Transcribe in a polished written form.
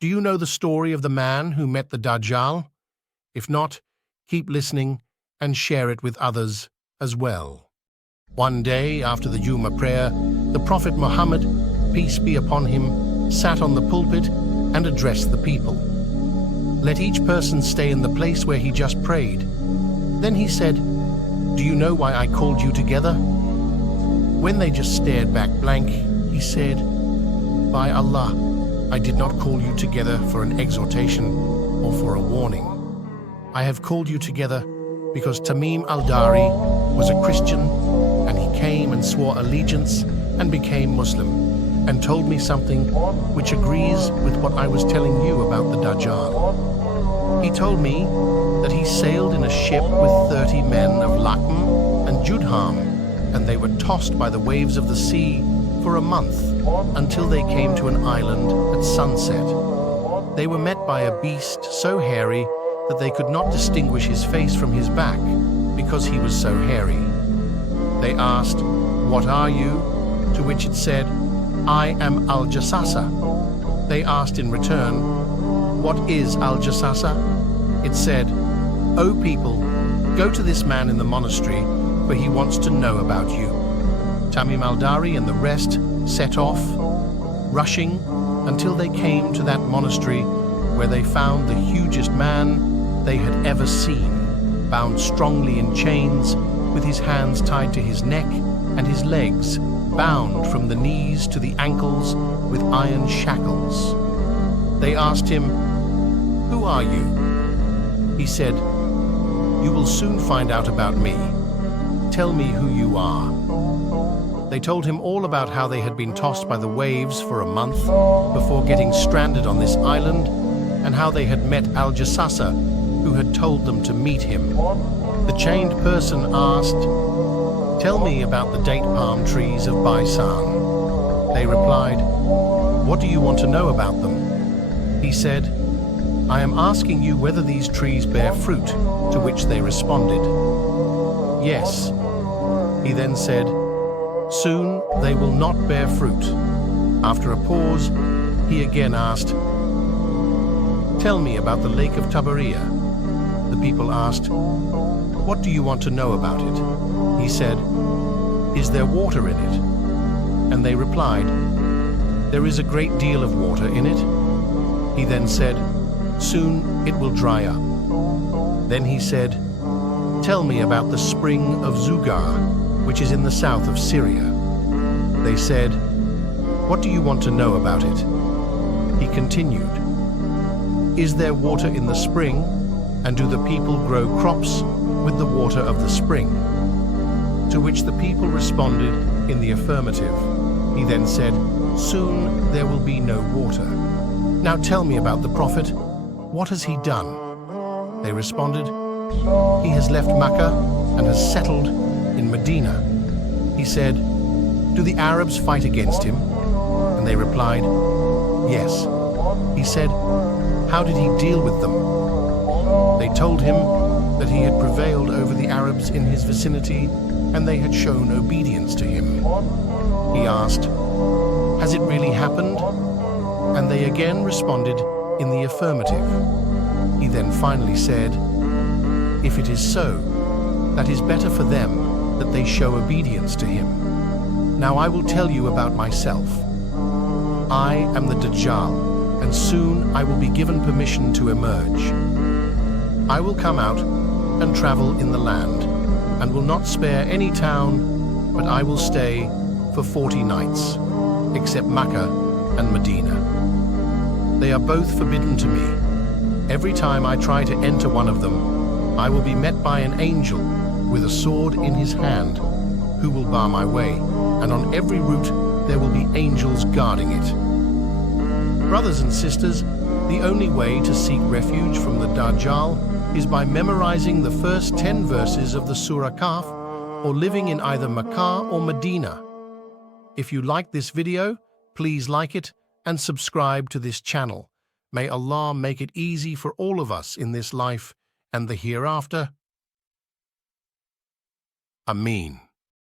Do you know the story of the man who met the Dajjal? If not, keep listening and share it with others as well. One day after the Jummah prayer, the Prophet Muhammad, peace be upon him, sat on the pulpit and addressed the people. Let each person stay in the place where he just prayed. Then he said, "Do you know why I called you together?" When they just stared back blank, he said, "By Allah, I did not call you together for an exhortation or for a warning. I have called you together because Tamim al-Dari was a Christian and he came and swore allegiance and became Muslim and told me something which agrees with what I was telling you about the Dajjal. He told me that he sailed in a ship with 30 men of Lakm and Judham, and they were tossed by the waves of the sea for a month until they came to an island at sunset. They were met by a beast so hairy that they could not distinguish his face from his back because he was so hairy. They asked, "What are you?" To which it said, "I am Al-Jassasa." They asked in return, "What is Al-Jassasa?" It said, "O people, go to this man in the monastery, for he wants to know about you." Tamim al-Dari and the rest set off, rushing until they came to that monastery where they found the hugest man they had ever seen, bound strongly in chains, with his hands tied to his neck and his legs bound from the knees to the ankles with iron shackles. They asked him, "Who are you?" He said, "You will soon find out about me. Tell me who you are." They told him all about how they had been tossed by the waves for a month before getting stranded on this island, and how they had met Al-Jassasa, who had told them to meet him. The chained person asked, "Tell me about the date palm trees of Baisan." They replied, "What do you want to know about them?" He said, "I am asking you whether these trees bear fruit," to which they responded, "Yes." He then said, "Soon they will not bear fruit." After a pause, he again asked, "Tell me about the lake of Tabariya." The people asked, "What do you want to know about it?" He said, "Is there water in it?" And they replied, "There is a great deal of water in it." He then said, "Soon it will dry up." Then he said, "Tell me about the spring of Zugar, which is in the south of Syria." They said, "What do you want to know about it?" He continued, "Is there water in the spring, and do the people grow crops with the water of the spring?" To which the people responded in the affirmative. He then said, "Soon there will be no water. Now tell me about the Prophet. What has he done?" They responded, "He has left Makkah and has settled in Medina." He said, "Do the Arabs fight against him?" And they replied, "Yes." He said, "How did he deal with them?" They told him that he had prevailed over the Arabs in his vicinity and they had shown obedience to him. He asked, "Has it really happened?" And they again responded in the affirmative. He then finally said, "If it is so, that is better for them that they show obedience to him. Now I will tell you about myself. I am the Dajjal, and soon I will be given permission to emerge. I will come out and travel in the land, and will not spare any town, but I will stay for 40 nights, except Makkah and Medina. They are both forbidden to me. Every time I try to enter one of them, I will be met by an angel with a sword in his hand, who will bar my way, and on every route there will be angels guarding it." Brothers and sisters, the only way to seek refuge from the Dajjal is by memorizing the first 10 verses of the Surah Kahf or living in either Makkah or Medina. If you like this video, please like it and subscribe to this channel. May Allah make it easy for all of us in this life and the hereafter. Ameen.